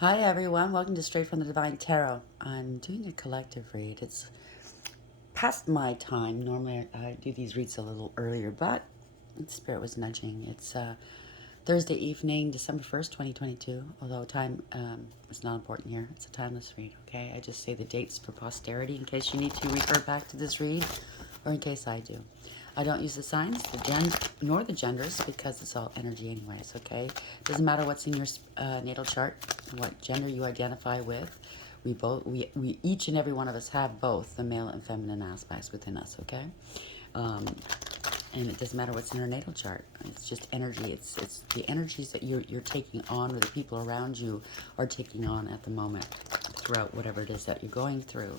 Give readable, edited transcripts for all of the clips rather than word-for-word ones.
Hi everyone, welcome to Straight from the Divine Tarot. I'm doing a collective read. It's past my time. Normally I do these reads a little earlier, but Spirit was nudging. It's Thursday evening, December 1st, 2022. Although time is not important here. It's a timeless read, okay? I just say the dates for posterity in case you need to refer back to this read, or in case I do. I don't use the signs, nor the genders, because it's all energy anyways, okay? Doesn't matter what's in your natal chart, what gender you identify with. We each and every one of us have both the male and feminine aspects within us, okay? Um, and it doesn't matter what's in your natal chart. It's just energy. It's the energies that you're taking on, or the people around you are taking on at the moment, throughout whatever it is that you're going through.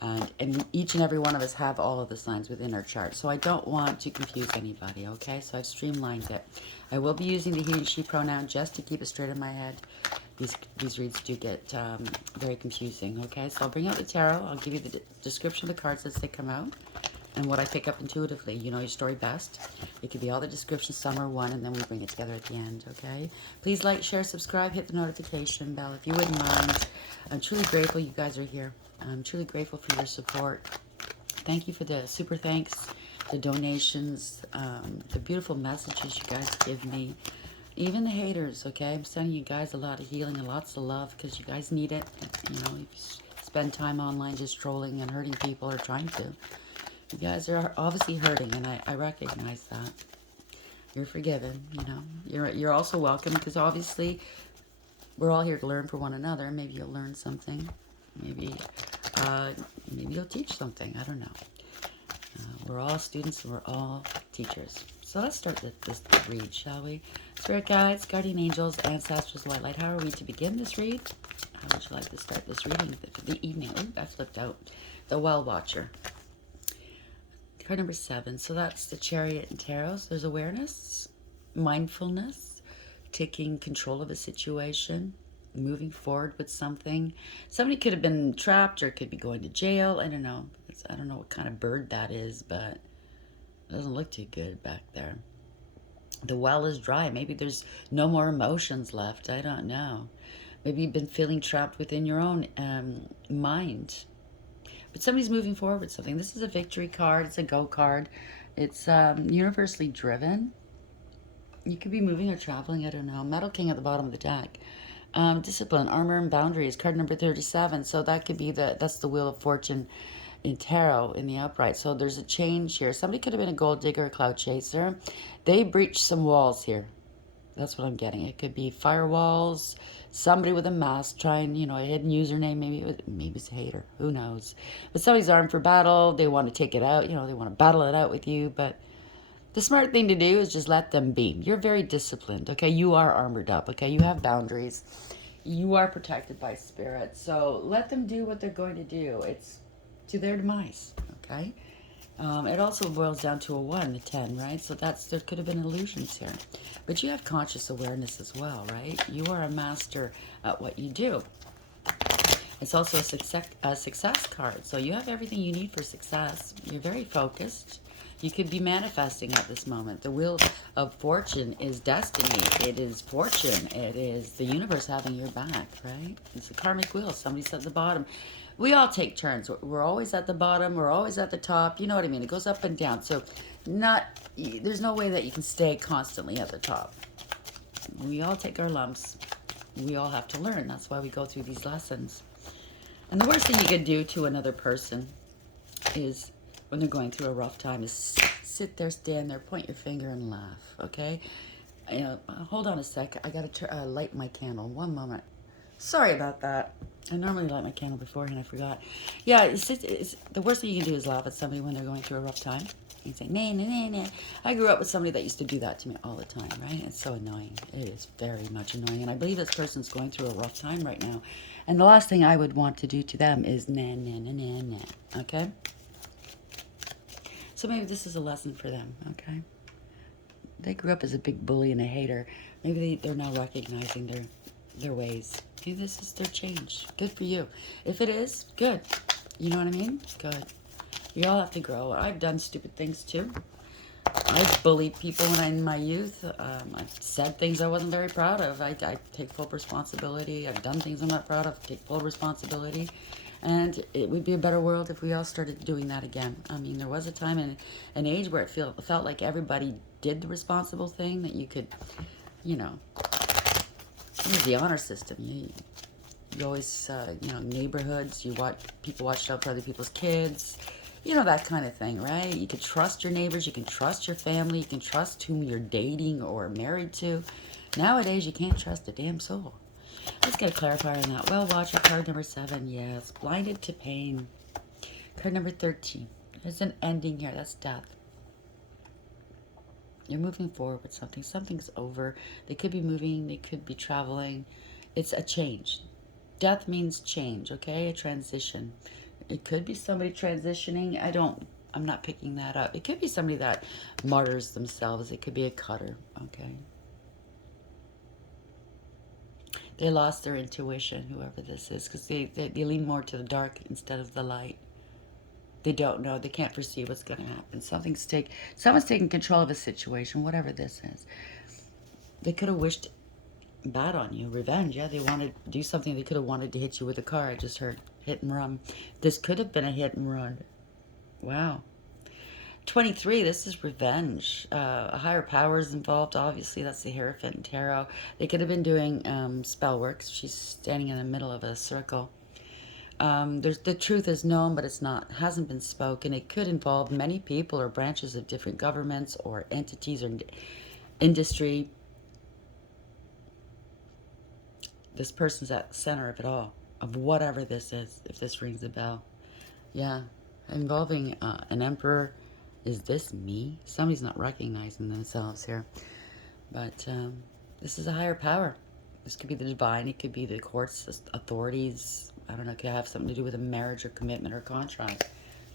And each and every one of us have all of the signs within our chart. So I don't want to confuse anybody, okay? So I've streamlined it. I will be using the he and she pronoun just to keep it straight in my head. These reads do get very confusing, okay? So I'll bring out the tarot. I'll give you the description of the cards as they come out and what I pick up intuitively. You know your story best. It could be all the descriptions, some are one, and then we bring it together at the end, okay? Please like, share, subscribe, hit the notification bell if you wouldn't mind. I'm truly grateful you guys are here. I'm truly grateful for your support. Thank you for the super thanks, the donations, the beautiful messages you guys give me. Even the haters, okay? I'm sending you guys a lot of healing and lots of love because you guys need it. You know, if you spend time online just trolling and hurting people, or trying to, you guys are obviously hurting, and I recognize that. You're forgiven, you know. You're also welcome, because obviously we're all here to learn for one another. Maybe you'll learn something. Maybe, uh, maybe you'll teach something. I don't know. We're all students and we're all teachers. So let's start this read, shall we? Spirit guides, guardian angels, ancestors, white light. How are we to begin this read? How would you like to start this reading for the evening? Ooh, that flipped out. The Well Watcher. Card number 7. So that's the Chariot and Tarot. So there's awareness, mindfulness, taking control of a situation, moving forward with something. Somebody could have been trapped or could be going to jail. I don't know. I don't know what kind of bird that is, but it doesn't look too good back there. The well is dry. Maybe there's no more emotions left. I don't know. Maybe you've been feeling trapped within your own mind. But somebody's moving forward with something. This is a victory card. It's a go card. It's universally driven. You could be moving or traveling. I don't know. Metal King at the bottom of the deck. Discipline, armor, and boundaries. Card number 37. So that could be that's the Wheel of Fortune in tarot in the upright. So there's a change here. Somebody could have been a gold digger, a cloud chaser. They breached some walls here. That's what I'm getting. It could be firewalls, somebody with a mask trying, you know, a hidden username. Maybe it's a hater. Who knows? But somebody's armed for battle. They want to take it out. You know, they want to battle it out with you. But the smart thing to do is just let them be. You're very disciplined, okay? You are armored up, okay? You have boundaries. You are protected by spirit. So let them do what they're going to do. It's to their demise, okay? It also boils down to a 1, a 10, right? So there could have been illusions here. But you have conscious awareness as well, right? You are a master at what you do. It's also a success card. So you have everything you need for success. You're very focused. You could be manifesting at this moment. The Wheel of Fortune is destiny. It is fortune. It is the universe having your back, right? It's a karmic wheel. Somebody's at the bottom. We all take turns. We're always at the bottom. We're always at the top. You know what I mean? It goes up and down. So there's no way that you can stay constantly at the top. We all take our lumps. We all have to learn. That's why we go through these lessons. And the worst thing you could do to another person is, when they're going through a rough time, is sit there, stand there, point your finger and laugh, okay? Hold on a sec. I gotta light my candle. One moment. Sorry about that. I normally light my candle beforehand. I forgot. Yeah, it's the worst thing you can do is laugh at somebody when they're going through a rough time. You say, nah, nah, nah, nah. I grew up with somebody that used to do that to me all the time, right? It's so annoying. It is very much annoying. And I believe this person's going through a rough time right now. And the last thing I would want to do to them is nah, nah, nah, nah, nah. Okay? So maybe this is a lesson for them, okay? They grew up as a big bully and a hater. Maybe they're now recognizing their ways. Maybe this is their change. Good for you. If it is, good. You know what I mean? Good. We all have to grow. I've done stupid things too. I bullied people when in my youth. I said things I wasn't very proud of. I take full responsibility. I've done things I'm not proud of. Take full responsibility. And it would be a better world if we all started doing that again. I mean, there was a time and an age where it felt like everybody did the responsible thing, that you could, you know, it was the honor system. You always, neighborhoods, people watched out for other people's kids. You know, that kind of thing, right? You can trust your neighbors, you can trust your family, you can trust whom you're dating or married to. Nowadays, you can't trust a damn soul. Let's get a clarifier on that. Well, watcher, card number 7, yes. Blinded to pain. Card number 13. There's an ending here. That's death. You're moving forward with something. Something's over. They could be moving. They could be traveling. It's a change. Death means change, okay? A transition. It could be somebody transitioning. I'm not picking that up. It could be somebody that martyrs themselves. It could be a cutter, okay? They lost their intuition, whoever this is, because they lean more to the dark instead of the light. They don't know. They can't foresee what's going to happen. Someone's taking control of a situation, whatever this is. They could have wished bad on you. Revenge, yeah. They wanted to do something. They could have wanted to hit you with a car. I just heard hit and run. This could have been a hit and run. Wow. 23, this is revenge. A higher power is involved. Obviously, that's the Hierophant and Tarot. They could have been doing spell work. She's standing in the middle of a circle. The truth is known, but it's not, hasn't been spoken. It could involve many people or branches of different governments or entities or industry. This person's at the center of it all, of whatever this is, if this rings a bell. Yeah, involving an emperor. Is this me? Somebody's not recognizing themselves here. But this is a higher power. This could be the divine. It could be the courts, authorities. I don't know. It could have something to do with a marriage or commitment or contract.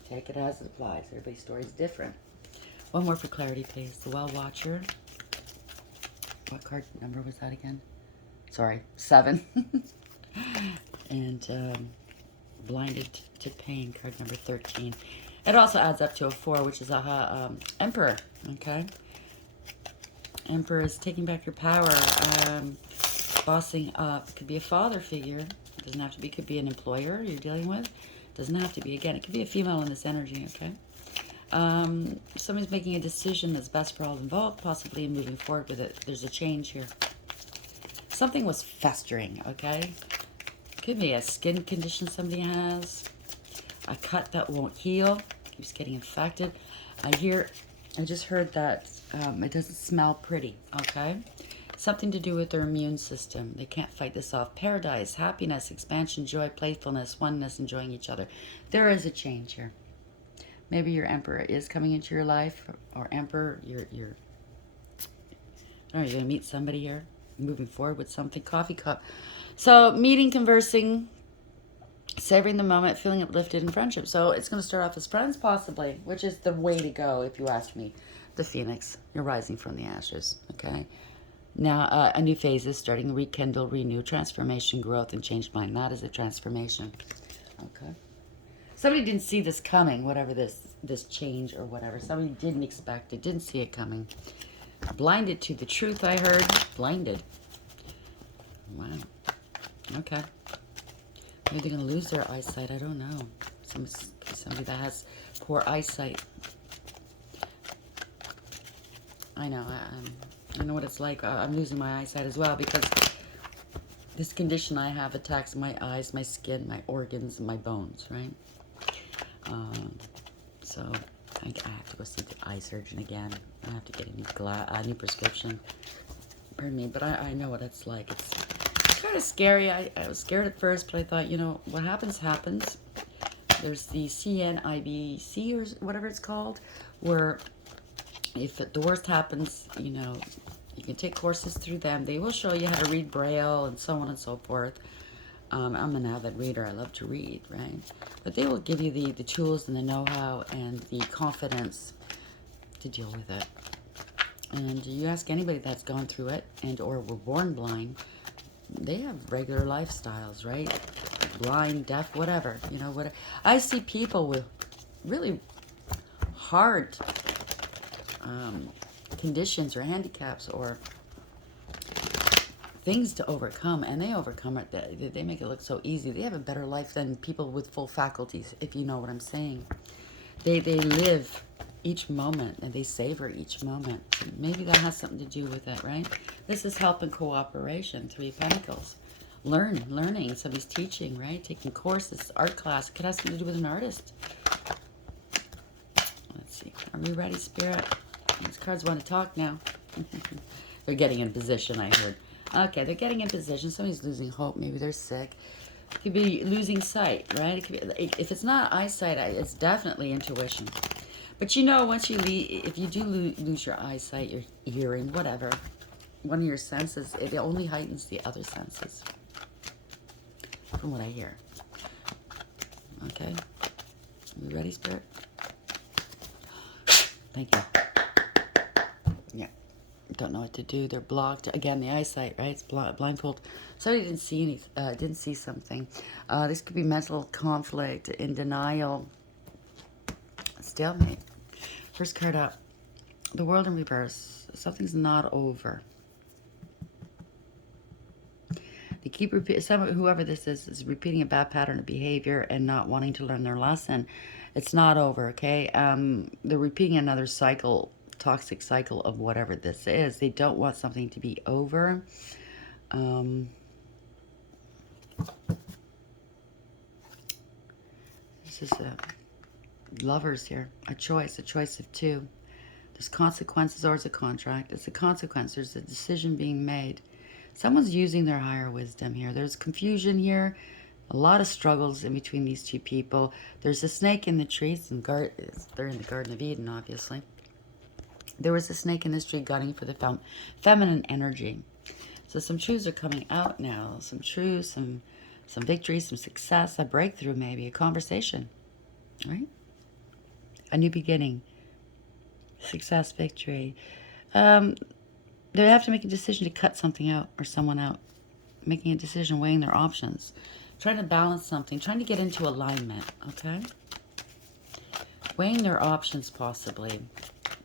Take it as it applies. Everybody's story is different. One more for clarity, please. The Well Watcher. What card number was that again? Sorry, 7. And Blinded to Pain, card number 13. It also adds up to a 4, which is a Emperor, okay? Emperor is taking back your power, bossing up. It could be a father figure. It doesn't have to be. It could be an employer you're dealing with. It doesn't have to be. Again, it could be a female in this energy, okay? Somebody's making a decision that's best for all involved, possibly moving forward with it. There's a change here. Something was festering, okay? Could be a skin condition somebody has, a cut that won't heal, keeps getting infected. I just heard that it doesn't smell pretty, okay? Something to do with their immune system. They can't fight this off. Paradise, happiness, expansion, joy, playfulness, oneness, enjoying each other. There is a change here. Maybe your emperor is coming into your life, or emperor, you're going to meet somebody here, moving forward with something. Coffee cup. So meeting, conversing, savoring the moment, feeling uplifted in friendship. So it's going to start off as friends, possibly, which is the way to go, if you ask me. The phoenix, you're rising from the ashes, okay? Now, a new phase is starting. Rekindle, renew, transformation, growth, and changed mind. That is a transformation, okay? Somebody didn't see this coming, whatever this change or whatever. Somebody didn't expect it, didn't see it coming. Blinded to the truth, I heard. Blinded. Wow. Okay. Maybe they're going to lose their eyesight. I don't know. Somebody that has poor eyesight. I know. I know what it's like. I'm losing my eyesight as well because this condition I have attacks my eyes, my skin, my organs, and my bones, right? So I have to go see the eye surgeon again. I have to get a new prescription. Pardon me, but I know what it's like. It's kind of scary. I was scared at first, but I thought, what happens, happens. There's the CNIBC or whatever it's called, where if the worst happens, you can take courses through them. They will show you how to read Braille and so on and so forth. I'm an avid reader. I love to read, right? But they will give you the tools and the know-how and the confidence to deal with it. And you ask anybody that's gone through it and or were born blind, they have regular lifestyles, right? Blind, deaf, whatever. I see people with really hard conditions or handicaps or things to overcome, and they overcome it. They make it look so easy. They have a better life than people with full faculties, if you know what I'm saying. They live each moment and they savor each moment. So maybe that has something to do with it, right? This is help and cooperation, Three of Pentacles. Learning, somebody's teaching, right? Taking courses, art class. It could have something to do with an artist. Let's see. Are we ready, Spirit? These cards want to talk now. They're getting in position, I heard. Okay, they're getting in position. Somebody's losing hope. Maybe they're sick. It could be losing sight, right? It could be, if it's not eyesight, it's definitely intuition. But you know, once you leave, if you do lose your eyesight, your hearing, whatever, one of your senses, it only heightens the other senses, from what I hear. Okay? You ready, Spirit? Thank you. Yeah. Don't know what to do. They're blocked. Again, the eyesight, right? It's blindfold. Somebody didn't see didn't see something. This could be mental conflict, in denial, stalemate. First card up. The world in reverse. Something's not over. They keep repeating. Whoever this is repeating a bad pattern of behavior and not wanting to learn their lesson. It's not over, okay? They're repeating another cycle, toxic cycle of whatever this is. They don't want something to be over. This is lovers here. A choice of two. There's consequences, or it's a contract. It's a consequence. There's a decision being made. Someone's using their higher wisdom here. There's confusion here. A lot of struggles in between these two people. There's a snake in the tree. They're in the Garden of Eden, obviously. There was a snake in this tree gunning for the feminine energy. So some truths are coming out now. Some truths, some victory, some success, a breakthrough maybe, a conversation, right? A new beginning. Success, victory. They have to make a decision to cut something out or someone out. Making a decision, weighing their options. Trying to balance something. Trying to get into alignment, okay? Weighing their options, possibly.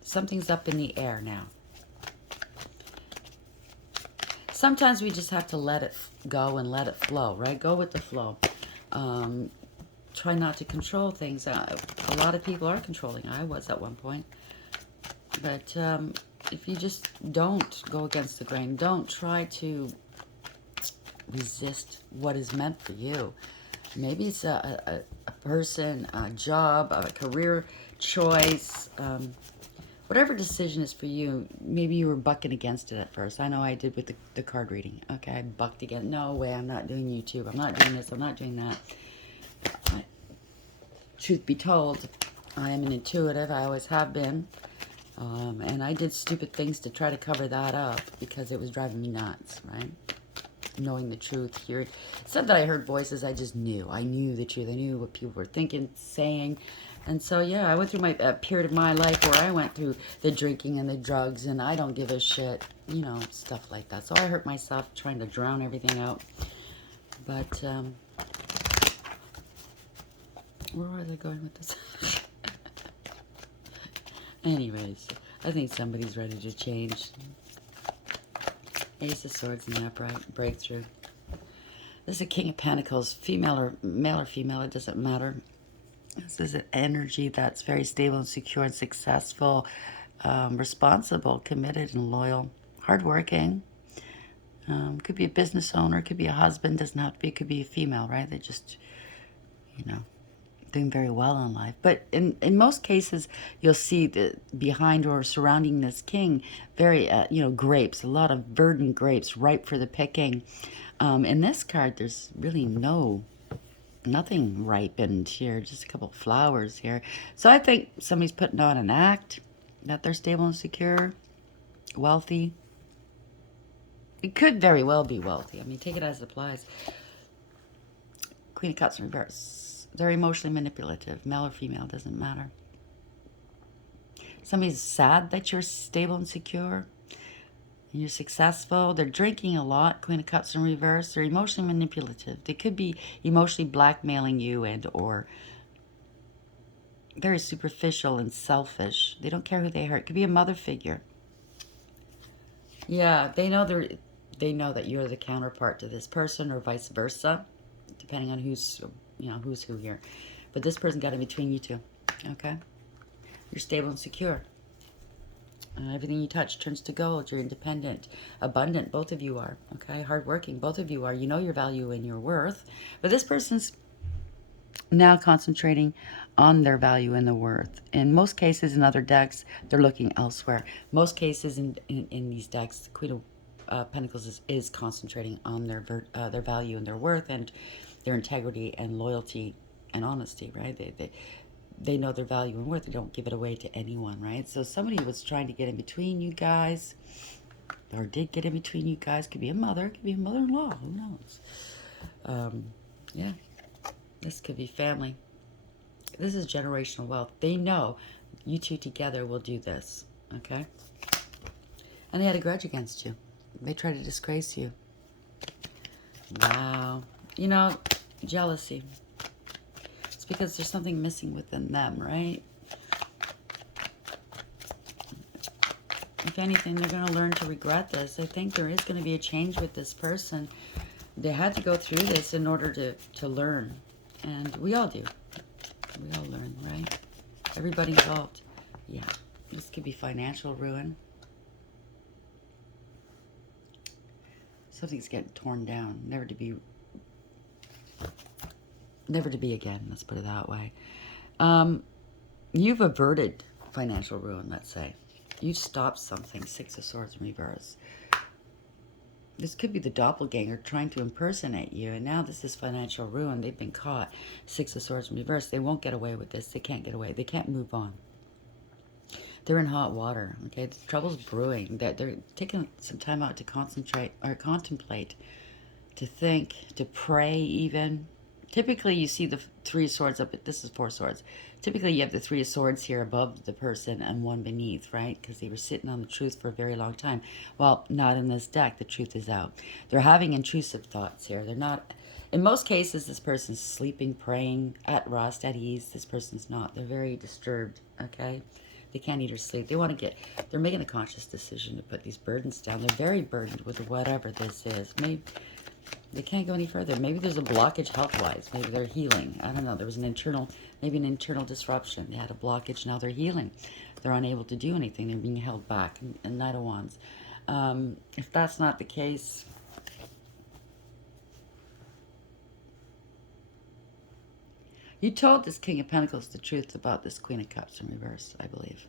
Something's up in the air now. Sometimes we just have to let it go and let it flow, right? Go with the flow. Try not to control things. A lot of people are controlling. I was at one point. But if you just don't go against the grain, don't try to resist what is meant for you. Maybe it's a person, a job, a career choice, whatever decision is for you. Maybe you were bucking against it at first. I know I did with the card reading. Okay, I bucked against. No way, I'm not doing YouTube. I'm not doing this. I'm not doing that. Truth be told, I am an intuitive. I always have been. And I did stupid things to try to cover that up because it was driving me nuts, right? Knowing the truth, hearing. It's not that I heard voices, I just knew. I knew the truth. I knew what people were thinking, saying. And so, yeah, I went through my period of my life where I went through the drinking and the drugs, and I don't give a shit, you know, stuff like that. So I hurt myself trying to drown everything out. But, where was I going with this? Anyways, I think somebody's ready to change. Ace of Swords in the upright. Breakthrough. This is a King of Pentacles. Male or female, it doesn't matter. This is an energy that's very stable and secure and successful, responsible, committed, and loyal. Hardworking. Could be a business owner. Could be a husband. Doesn't have to be. Could be a female, right? They just, you know, doing very well in life. But in most cases, you'll see that behind or surrounding this king, very, you know, grapes, a lot of verdant grapes ripe for the picking. In this card, there's really nothing ripened here, just a couple flowers here. So I think somebody's putting on an act that they're stable and secure, wealthy. It could very well be wealthy. I mean, take it as it applies. Queen of Cups in reverse. They're emotionally manipulative. Male or female, doesn't matter. Somebody's sad that you're stable and secure. And you're successful. They're drinking a lot. Queen of Cups in reverse. They're emotionally manipulative. They could be emotionally blackmailing you and or very superficial and selfish. They don't care who they hurt. It could be a mother figure. Yeah, they know that you're the counterpart to this person, or vice versa, depending on who's who here. But this person got in between you two. Okay, you're stable and secure. Everything you touch turns to gold. You're independent, abundant. Both of you are. Okay, hardworking. Both of you are. You know your value and your worth. But this person's now concentrating on their value and their worth. In most cases, in other decks, they're looking elsewhere. Most cases in these decks, the Queen of Pentacles is concentrating on their value and their worth and their integrity and loyalty and honesty, right? They know their value and worth. They don't give it away to anyone, right? So somebody was trying to get in between you guys, or did get in between you guys. Could be a mother, could be a mother-in-law. Who knows? Yeah. This could be family. This is generational wealth. They know you two together will do this, okay? And they had a grudge against you. They tried to disgrace you. Wow. You know, jealousy. It's because there's something missing within them, right? If anything, they're going to learn to regret this. I think there is going to be a change with this person. They had to go through this in order to learn. And we all do. We all learn, right? Everybody involved. Yeah. This could be financial ruin. Something's getting torn down. Never to be again. Let's put it that way. You've averted financial ruin, let's say. You stopped something. Six of Swords in reverse. This could be the doppelganger trying to impersonate you. And now this is financial ruin. They've been caught. Six of Swords in reverse. They won't get away with this. They can't get away. They can't move on. They're in hot water. Okay, the trouble's brewing. They're taking some time out to concentrate or contemplate, to think, to pray even. Typically, you see the Three of Swords up. This is Four of Swords. Typically, you have the Three of Swords here above the person and one beneath, right? Because they were sitting on the truth for a very long time. Well, not in this deck. The truth is out. They're having intrusive thoughts here. They're not... In most cases, this person's sleeping, praying, at rest, at ease. This person's not. They're very disturbed, okay? They can't eat or sleep. They want to get... They're making a conscious decision to put these burdens down. They're very burdened with whatever this is. Maybe... They can't go any further. Maybe there's a blockage health-wise. Maybe they're healing. I don't know. There was maybe an internal disruption. They had a blockage. Now they're healing. They're unable to do anything. They're being held back. And Knight of Wands. If that's not the case, you told this King of Pentacles the truth about this Queen of Cups in reverse, I believe.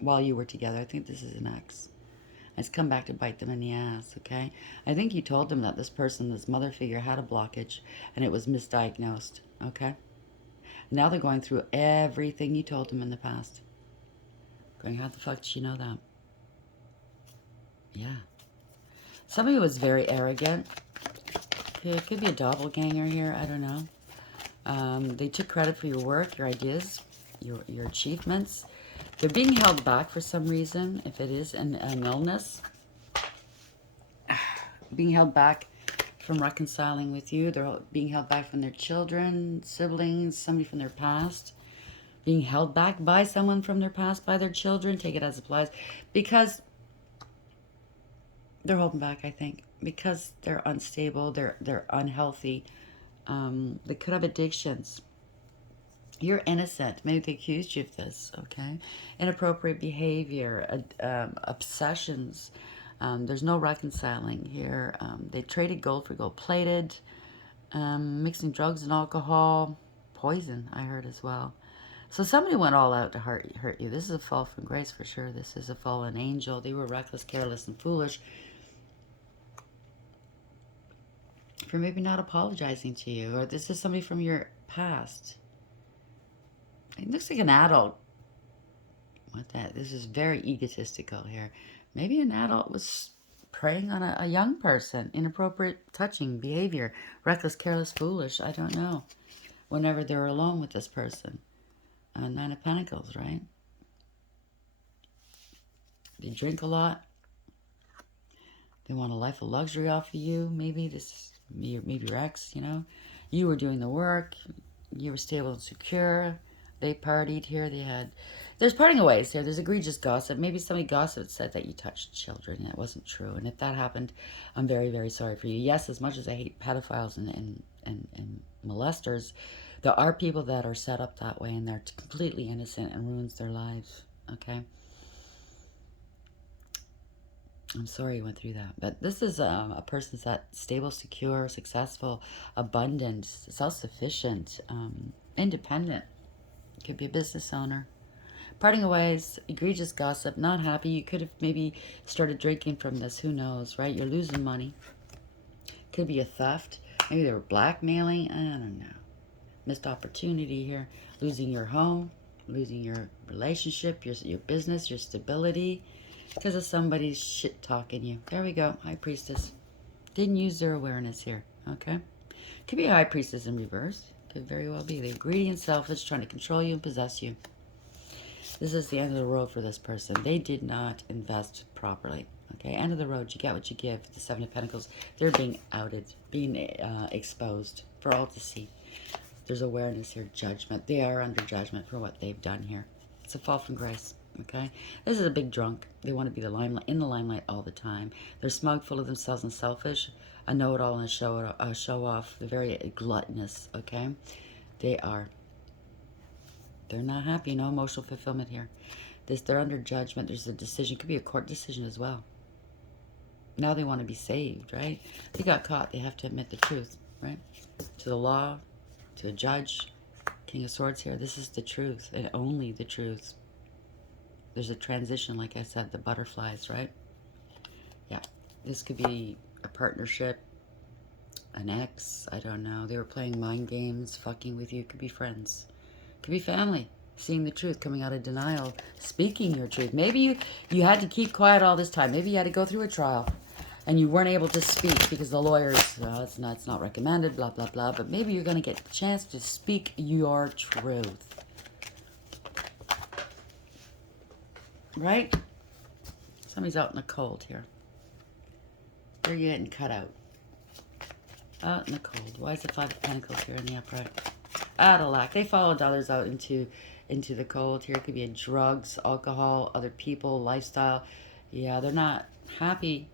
While you were together. I think this is an ex. It's come back to bite them in the ass, okay? I think you told them that this person, this mother figure, had a blockage and it was misdiagnosed, okay? Now they're going through everything you told them in the past. Going, how the fuck did you know that? Yeah. Somebody was very arrogant. It could be a doppelganger here, I don't know. They took credit for your work, your ideas, your achievements. They're being held back for some reason, if it is an illness. Being held back from reconciling with you. They're being held back from their children, siblings, somebody from their past. Being held back by someone from their past, by their children. Take it as it applies. Because they're holding back, I think. Because they're unstable, they're unhealthy. They could have addictions. You're innocent. Maybe they accused you of this, okay? Inappropriate behavior, obsessions. There's no reconciling here. They traded gold for gold-plated, mixing drugs and alcohol, poison, I heard as well. So somebody went all out to hurt you. This is a fall from grace for sure. This is a fallen angel. They were reckless, careless, and foolish for maybe not apologizing to you. Or this is somebody from your past. It looks like an adult. What that? This is very egotistical here. Maybe an adult was preying on a young person. Inappropriate touching behavior. Reckless, careless, foolish. I don't know. Whenever they're alone with this person. Nine of Pentacles, right? They drink a lot. They want a life of luxury off of you. Maybe maybe your ex, you know. You were doing the work. You were stable and secure. They partied here. There's parting of ways here. There's egregious gossip. Maybe somebody gossiped, said that you touched children, and it wasn't true. And if that happened, I'm very, very sorry for you. Yes, as much as I hate pedophiles and molesters, there are people that are set up that way, and they're completely innocent and ruins their lives. Okay? I'm sorry you went through that. But this is a person that's stable, secure, successful, abundant, self-sufficient, independent. Could be a business owner. Parting of ways, egregious gossip, not happy. You could have maybe started drinking from this. Who knows, right? You're losing money. Could be a theft. Maybe they were blackmailing. I don't know. Missed opportunity here. Losing your home. Losing your relationship, your business, your stability. Because of somebody's shit talking you. There we go. High Priestess. Didn't use their awareness here. Okay? Could be a High Priestess in reverse. Could very well be. They're greedy and selfish, trying to control you and possess you. This is the end of the road for this person. They did not invest properly. Okay, end of the road. You get what you give. The Seven of Pentacles. They're being outed, being exposed for all to see. There's awareness here, judgment. They are under judgment for what they've done here. It's a fall from grace. Okay, this is a big drunk. They want to be in the limelight all the time. They're smug, full of themselves, and selfish. A know-it-all and a show-off. They're very gluttonous. Okay, they are. They're not happy. No emotional fulfillment here. They're under judgment. There's a decision. Could be a court decision as well. Now they want to be saved, right? They got caught. They have to admit the truth, right? To the law, to a judge. King of Swords here. This is the truth and only the truth. There's a transition, like I said, the butterflies, right? Yeah. This could be a partnership, an ex. I don't know. They were playing mind games, fucking with you. Could be friends. Could be family, seeing the truth, coming out of denial, speaking your truth. Maybe you had to keep quiet all this time. Maybe you had to go through a trial and you weren't able to speak because the lawyers, it's not recommended, blah, blah, blah. But maybe you're going to get the chance to speak your truth. Right? Somebody's out in the cold here. They're getting cut out. Out in the cold. Why is the Five of Pentacles here in the upright? Out of lack. They followed others out into the cold here. It could be in drugs, alcohol, other people, lifestyle. Yeah, they're not happy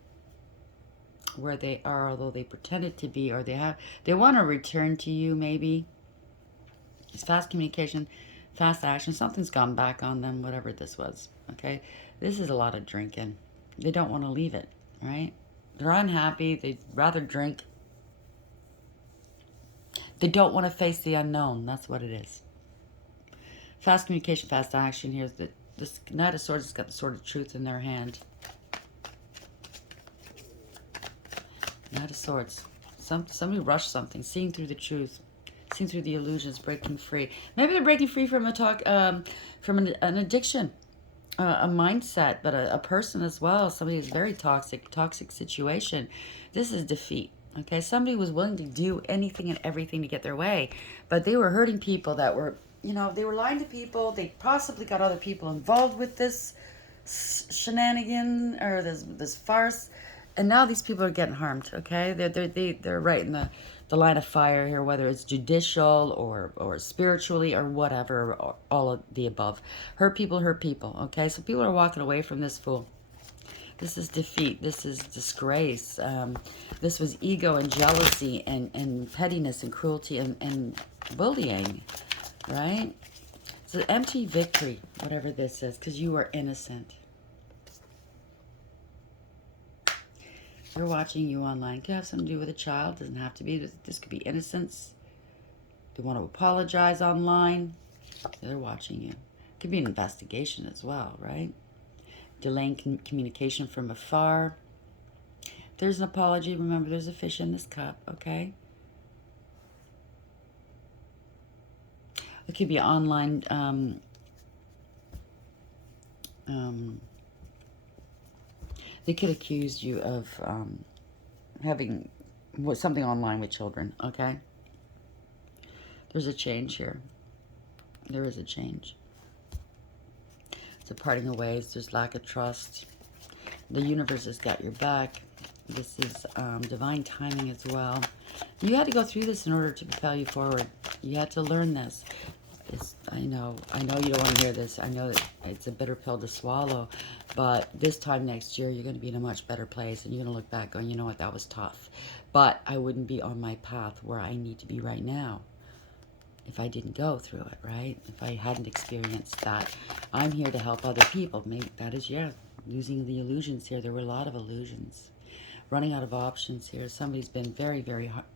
where they are, although they pretended to be, or they want to return to you maybe. It's fast communication, fast action. Something's gone back on them, whatever this was. Okay? This is a lot of drinking. They don't want to leave it, right? They're unhappy. They'd rather drink. They don't want to face the unknown. That's what it is. Fast communication, fast action. Here's this Knight of Swords has got the Sword of Truth in their hand. Knight of Swords. Somebody rushed something, seeing through the truth, seeing through the illusions, breaking free. Maybe they're breaking free from from an addiction, a mindset, but a person as well. Somebody who's very toxic situation. This is defeat. Okay, somebody was willing to do anything and everything to get their way, but they were hurting people that were, they were lying to people. They possibly got other people involved with this shenanigan or this farce, and now these people are getting harmed. Okay, they're right in the line of fire here, whether it's judicial or spiritually or whatever, or all of the above. Hurt people. Okay, so people are walking away from this fool. This is defeat. This is disgrace. This was ego and jealousy and pettiness and cruelty and bullying, right? It's an empty victory, whatever this is, because you are innocent. They're watching you online. Could have something to do with a child. Doesn't have to be. This could be innocence. They want to apologize online. They're watching you. Could be an investigation as well, right? Delaying communication from afar. If there's an apology, remember there's a fish in this cup, okay? It could be online they could accuse you of having something online with children, okay? There's a change here. There is a change. It's a parting of ways. There's lack of trust. The universe has got your back. This is divine timing as well. You had to go through this in order to propel you forward. You had to learn this. I know you don't want to hear this. I know that it's a bitter pill to swallow, but this time next year, you're going to be in a much better place, and you're going to look back going, you know what, that was tough. But I wouldn't be on my path where I need to be right now if I didn't go through it, right? If I hadn't experienced that. I'm here to help other people. Maybe that is, yeah, losing the illusions here. There were a lot of illusions. Running out of options here. Somebody's been very, very hard.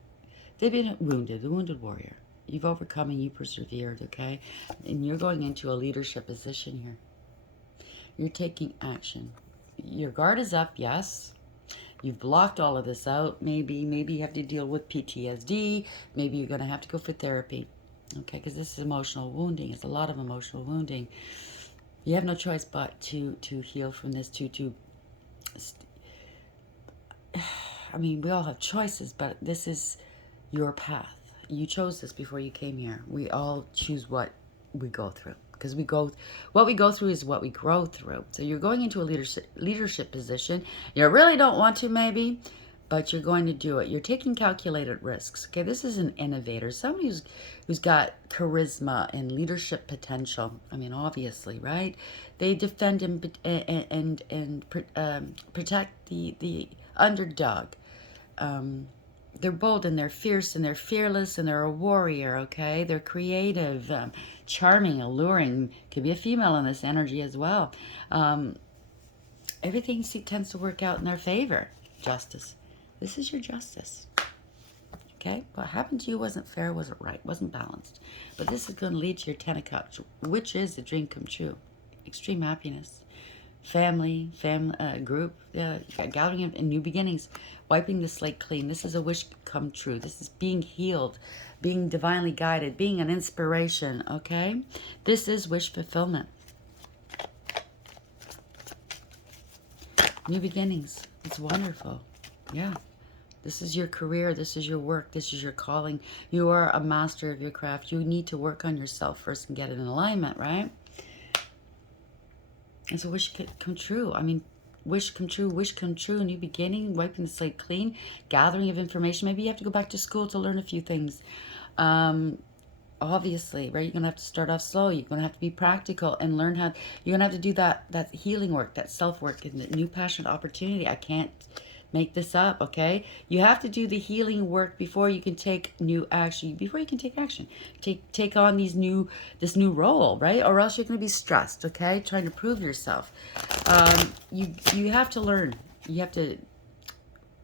They've been wounded, a wounded warrior. You've overcome and you persevered, okay? And you're going into a leadership position here. You're taking action. Your guard is up, yes. You've blocked all of this out. Maybe you have to deal with PTSD. Maybe you're going to have to go for therapy, okay? Because this is emotional wounding. It's a lot of emotional wounding. You have no choice but to heal from this, I mean, we all have choices, but this is your path. You chose this before you came here. We all choose what we go through, because what we go through is what we grow through. So you're going into a leadership position. You really don't want to, maybe, but you're going to do it. You're taking calculated risks. Okay, this is an innovator, somebody who's got charisma and leadership potential. I mean, obviously, right? They defend and protect the underdog. They're bold and they're fierce and they're fearless and they're a warrior, okay? They're creative, charming, alluring. Could be a female in this energy as well. Everything tends to work out in their favor. Justice. This is your justice, okay? What happened to you wasn't fair, wasn't right, wasn't balanced. But this is going to lead to your Ten of Cups, which is a dream come true. Extreme happiness. Family, group, gathering of new beginnings, wiping the slate clean. This is a wish come true. This is being healed, being divinely guided, being an inspiration, okay? This is wish fulfillment. New beginnings. It's wonderful. Yeah. This is your career. This is your work. This is your calling. You are a master of your craft. You need to work on yourself first and get it in alignment, right? It's a wish come true. I mean, wish come true, new beginning, wiping the slate clean, gathering of information. Maybe you have to go back to school to learn a few things. Obviously, right? You're going to have to start off slow. You're going to have to be practical and learn how. You're going to have to do that healing work, that self-work, and the new passionate opportunity. I can't make this up, okay? You have to do the healing work before you can take new action. Before you can take action, take on this new role, right? Or else you're going to be stressed, okay? Trying to prove yourself. You have to learn. You have to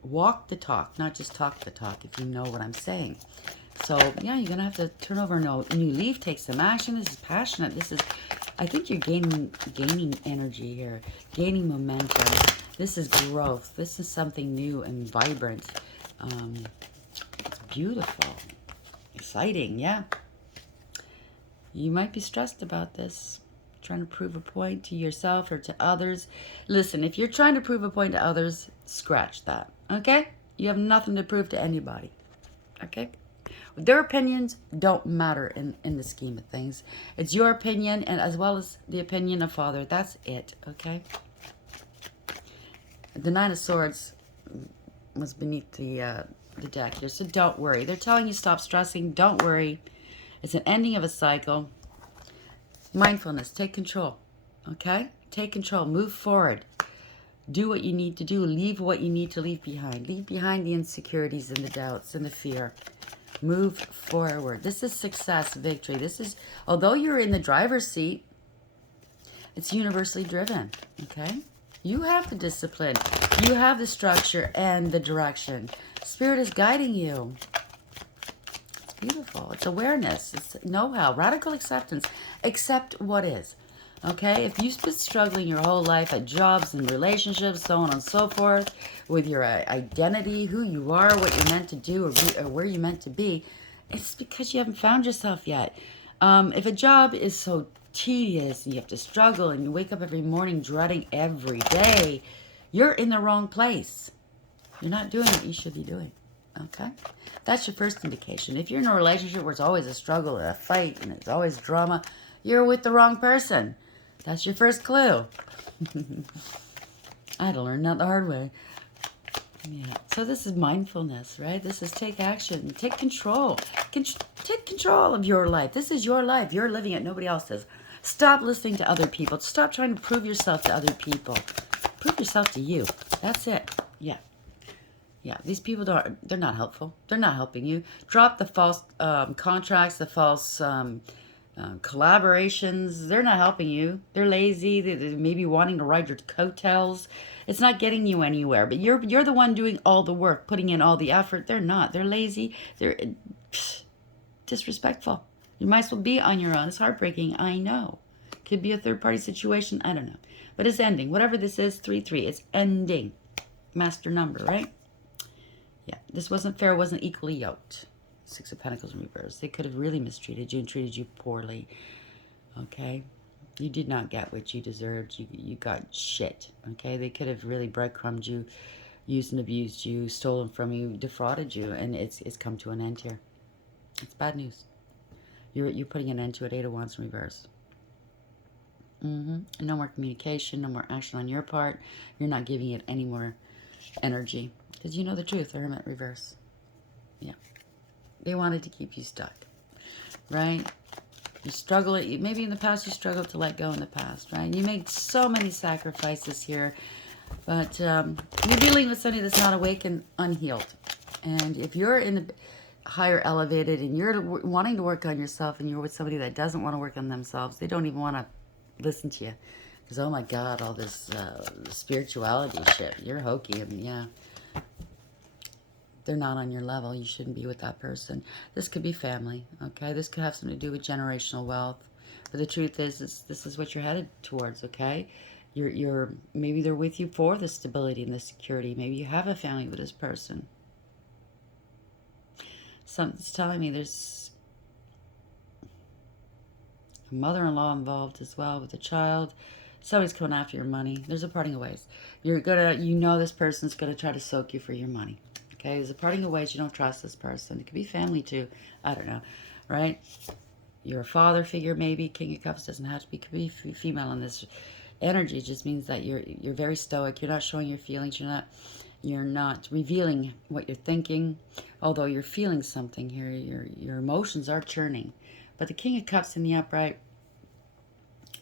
walk the talk, not just talk the talk. If you know what I'm saying. So yeah, you're going to have to turn over a new leaf, take some action. This is passionate. This is, I think you're gaining energy here, gaining momentum. This is growth. This is something new and vibrant. It's beautiful, exciting, yeah. You might be stressed about this, trying to prove a point to yourself or to others. Listen, if you're trying to prove a point to others, scratch that, okay? You have nothing to prove to anybody, okay? Their opinions don't matter in the scheme of things. It's your opinion, and as well as the opinion of Father. That's it, okay? The Nine of Swords was beneath the deck here, so don't worry. They're telling you stop stressing. Don't worry. It's an ending of a cycle. Mindfulness. Take control, okay? Take control. Move forward. Do what you need to do. Leave what you need to leave behind. Leave behind the insecurities and the doubts and the fear. Move forward. This is success, victory. This is, although you're in the driver's seat, it's universally driven, okay? You have the discipline. You have the structure and the direction. Spirit is guiding you. It's beautiful. It's awareness. It's know-how. Radical acceptance. Accept what is. Okay? If you've been struggling your whole life at jobs and relationships, so on and so forth, with your identity, who you are, what you're meant to do, or where you're meant to be, it's because you haven't found yourself yet. If a job is so tedious and you have to struggle and you wake up every morning dreading every day, you're in the wrong place. You're not doing what you should be doing, okay? That's your first indication. If you're in a relationship where it's always a struggle and a fight and it's always drama, you're with the wrong person. That's your first clue. I had to learn that the hard way. Yeah. So this is mindfulness, right? This is take action, take control, take control of your life. This is your life. You're living it. Nobody else is. Stop listening to other people. Stop trying to prove yourself to other people. Prove yourself to you. That's it. Yeah. Yeah. These people they're not helpful. They're not helping you. Drop the false contracts, the false collaborations. They're not helping you. They're lazy. They're maybe wanting to ride your coattails. It's not getting you anywhere. But you're the one doing all the work, putting in all the effort. They're not. They're lazy. They're disrespectful. You might as well be on your own. It's heartbreaking. I know. Could be a third party situation. I don't know. But it's ending. Whatever this is, 3-3. It's ending. Master number, right? Yeah. This wasn't fair. It wasn't equally yoked. Six of Pentacles in reverse. They could have really mistreated you and treated you poorly. Okay? You did not get what you deserved. You got shit. Okay? They could have really breadcrumbed you, used and abused you, stolen from you, defrauded you, and it's come to an end here. It's bad news. You're putting an end to it. 8 of Wands in reverse. No more communication, no more action on your part. You're not giving it any more energy. Because you know the truth. The Hermit reverse. Yeah. They wanted to keep you stuck. Right? You struggle. Maybe in the past you struggled to let go in the past. Right? You made so many sacrifices here. But you're dealing with somebody that's not awake and unhealed. And if you're in the higher elevated and you're wanting to work on yourself and you're with somebody that doesn't want to work on themselves, they don't even want to listen to you. Because, oh my God, all this spirituality shit. You're hokey. I mean, yeah. They're not on your level. You shouldn't be with that person. This could be family, okay? This could have something to do with generational wealth. But the truth is this is what you're headed towards, okay? You're maybe they're with you for the stability and the security. Maybe you have a family with this person. Something's telling me there's a mother-in-law involved as well with a child. Somebody's coming after your money. There's a parting of ways. You know this person's gonna try to soak you for your money. Okay, there's a parting of ways. You don't trust this person. It could be family too. I don't know, right? You're a father figure maybe. King of Cups doesn't have to be. Could be female in this energy. It just means that you're very stoic. You're not showing your feelings. You're not revealing what you're thinking. Although you're feeling something here, your emotions are churning. But the King of Cups in the upright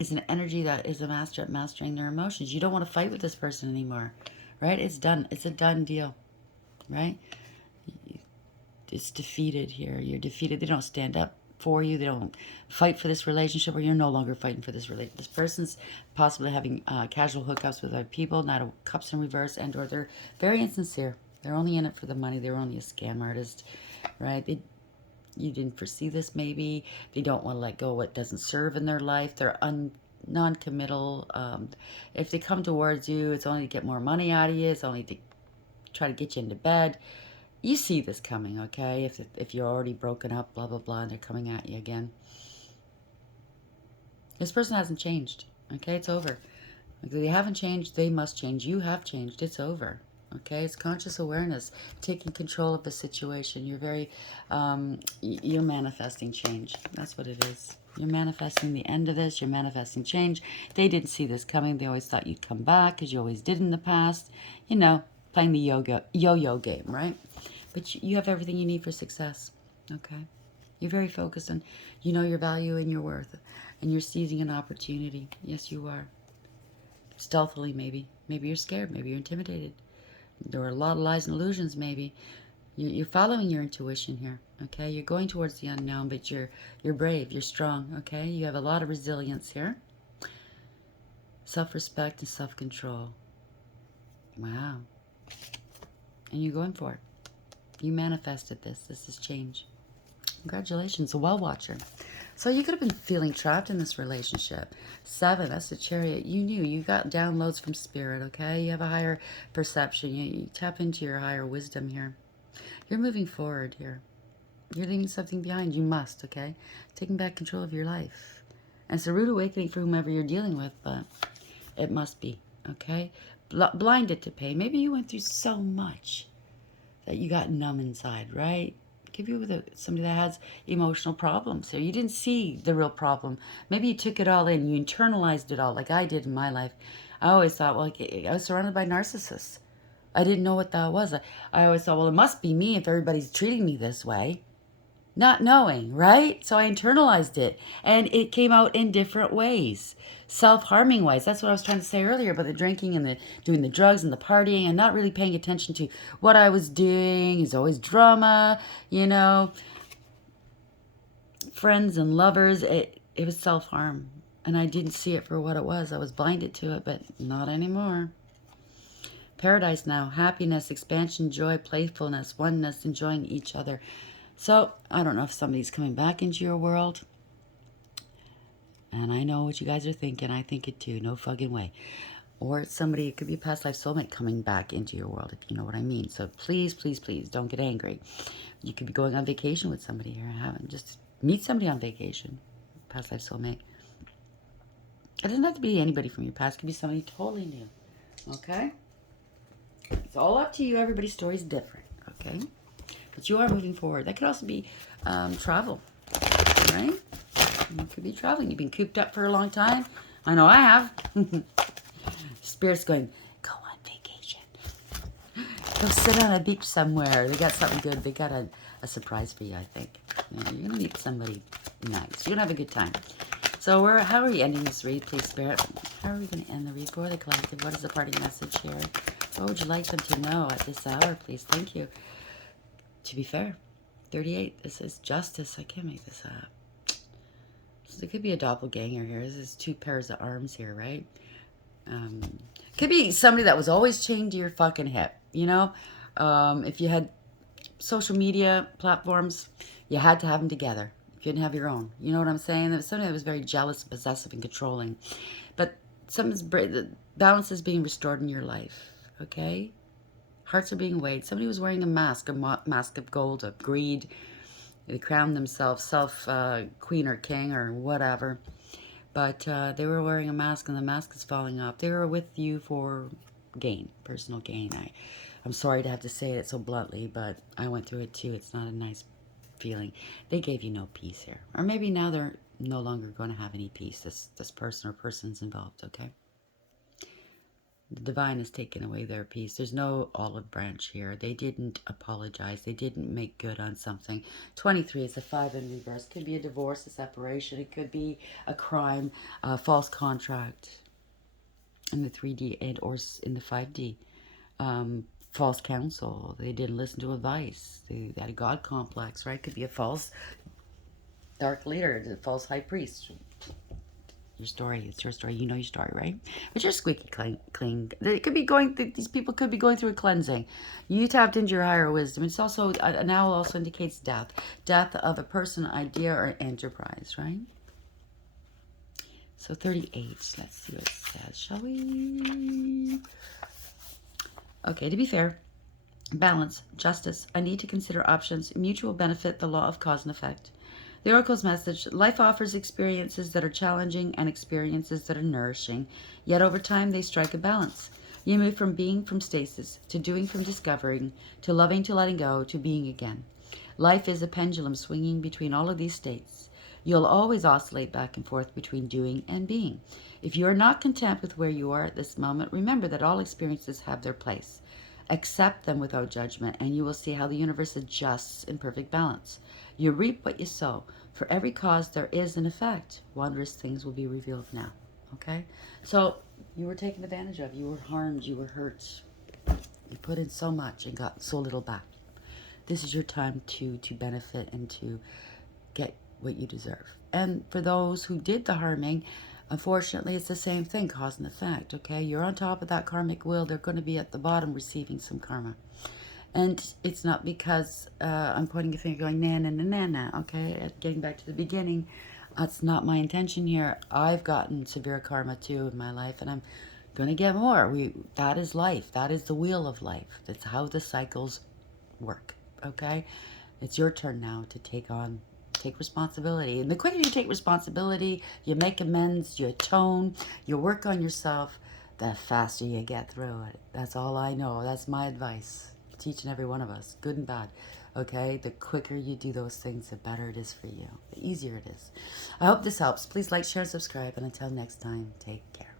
is an energy that is a master at mastering their emotions. You don't want to fight with this person anymore, right? It's done. It's a done deal. Right? It's defeated here. You're defeated. They don't stand up for you. They don't fight for this relationship, or you're no longer fighting for this relationship. This person's possibly having casual hookups with other people, Knight of Cups in reverse, and or they're very insincere. They're only in it for the money. They're only a scam artist, right? You didn't foresee this maybe. They don't want to let go of what doesn't serve in their life. They're non-committal. If they come towards you, it's only to get more money out of you. It's only to try to get you into bed. You see this coming, okay? If you're already broken up, blah, blah, blah, and they're coming at you again. This person hasn't changed, okay? It's over. If they haven't changed, they must change. You have changed. It's over, okay? It's conscious awareness, taking control of the situation. You're very, you're manifesting change. That's what it is. You're manifesting the end of this. You're manifesting change. They didn't see this coming. They always thought you'd come back, because you always did in the past. You know, playing the yo-yo game, right? But you have everything you need for success, okay? You're very focused on, you know your value and your worth, and you're seizing an opportunity. Yes, you are. Stealthily, maybe. Maybe you're scared. Maybe you're intimidated. There are a lot of lies and illusions, maybe. You're following your intuition here, okay? You're going towards the unknown, but you're brave. You're strong, okay? You have a lot of resilience here. Self-respect and self-control. Wow. And you're going for it. You manifested this. This is change. Congratulations, a well watcher. So you could have been feeling trapped in this relationship. 7, that's the Chariot. You knew. You got downloads from Spirit, okay? You have a higher perception. You tap into your higher wisdom here. You're moving forward here. You're leaving something behind. You must, okay? Taking back control of your life. And it's a rude awakening for whomever you're dealing with, but it must be, okay? Blinded to pain. Maybe you went through so much that you got numb inside, right? Could be with somebody that has emotional problems. So you didn't see the real problem. Maybe you took it all in. You internalized it all, like I did in my life. I always thought, well, I was surrounded by narcissists. I didn't know what that was. I always thought, well, it must be me if everybody's treating me this way. Not knowing, right? So I internalized it and it came out in different ways, self-harming ways. That's what I was trying to say earlier about the drinking and the doing the drugs and the partying and not really paying attention to what I was doing. It's always drama, you know, friends and lovers. It was self-harm and I didn't see it for what it was. I was blinded to it, but not anymore. Paradise now, happiness, expansion, joy, playfulness, oneness, enjoying each other. So I don't know if somebody's coming back into your world. And I know what you guys are thinking. I think it too. No fucking way. Or it's somebody, it could be a past life soulmate coming back into your world, if you know what I mean. So please, please, please don't get angry. You could be going on vacation with somebody here. Just meet somebody on vacation. Past life soulmate. It doesn't have to be anybody from your past. It could be somebody totally new. Okay? It's all up to you. Everybody's story is different. Okay? But you are moving forward. That could also be travel. Right? You could be traveling. You've been cooped up for a long time. I know I have. Spirit's going, go on vacation. Go sit on a beach somewhere. They got something good. They got a surprise for you, I think. You're going to meet somebody nice. You're going to have a good time. So how are we ending this read, please, Spirit? How are we going to end the read for the collective? What is the parting message here? What would you like them to know at this hour, please? Thank you. To be fair, 38, this is justice. I can't make this up. So it could be a doppelganger here. This is two pairs of arms here, right? Could be somebody that was always chained to your fucking hip, you know? If you had social media platforms, you had to have them together. If you didn't have your own. You know what I'm saying? There was somebody that was very jealous, possessive, and controlling. But the balance is being restored in your life, okay? Hearts are being weighed. Somebody was wearing a mask of gold, of greed. They crowned themselves queen or king or whatever. But they were wearing a mask and the mask is falling off. They were with you for gain, personal gain. I'm sorry to have to say it so bluntly, but I went through it too. It's not a nice feeling. They gave you no peace here. Or maybe now they're no longer going to have any peace, this person or persons involved, okay? The divine has taken away their peace. There's no olive branch here. They didn't apologize. They didn't make good on something. 23 is a 5 in reverse. It could be a divorce, a separation. It could be a crime, a false contract in the 3D and or in the 5D. False counsel. They didn't listen to advice. They had a God complex, right? Could be a false dark leader, a false high priest. Your story, it's your story. You know your story, right? But you're squeaky clean. They could be going through, these people could be going through a cleansing. You tapped into your higher wisdom. It's also, an owl also indicates death. Death of a person, idea, or enterprise, right? So 38, let's see what it says, shall we? Okay, to be fair, balance, justice, I need to consider options, mutual benefit, the law of cause and effect. The Oracle's message, life offers experiences that are challenging and experiences that are nourishing, yet over time they strike a balance. You move from being from stasis, to doing from discovering, to loving to letting go, to being again. Life is a pendulum swinging between all of these states. You'll always oscillate back and forth between doing and being. If you are not content with where you are at this moment, remember that all experiences have their place. Accept them without judgment, and you will see how the universe adjusts in perfect balance. You reap what you sow. For every cause there is an effect. Wondrous things will be revealed now. Okay? So, you were taken advantage of. You were harmed. You were hurt. You put in so much and got so little back. This is your time to benefit and to get what you deserve. And for those who did the harming, unfortunately, it's the same thing, cause and effect, okay? You're on top of that karmic wheel. They're going to be at the bottom receiving some karma. And it's not because I'm pointing a finger going, na, na, na, na, na, okay? Getting back to the beginning, that's not my intention here. I've gotten severe karma, too, in my life, and I'm going to get more. That is life. That is the wheel of life. That's how the cycles work, okay? It's your turn now to take responsibility. And the quicker you take responsibility, you make amends, you atone, you work on yourself, the faster you get through it. That's all I know. That's my advice to each and every one of us, good and bad. Okay? The quicker you do those things, the better it is for you. The easier it is. I hope this helps. Please like, share, subscribe, and until next time, take care.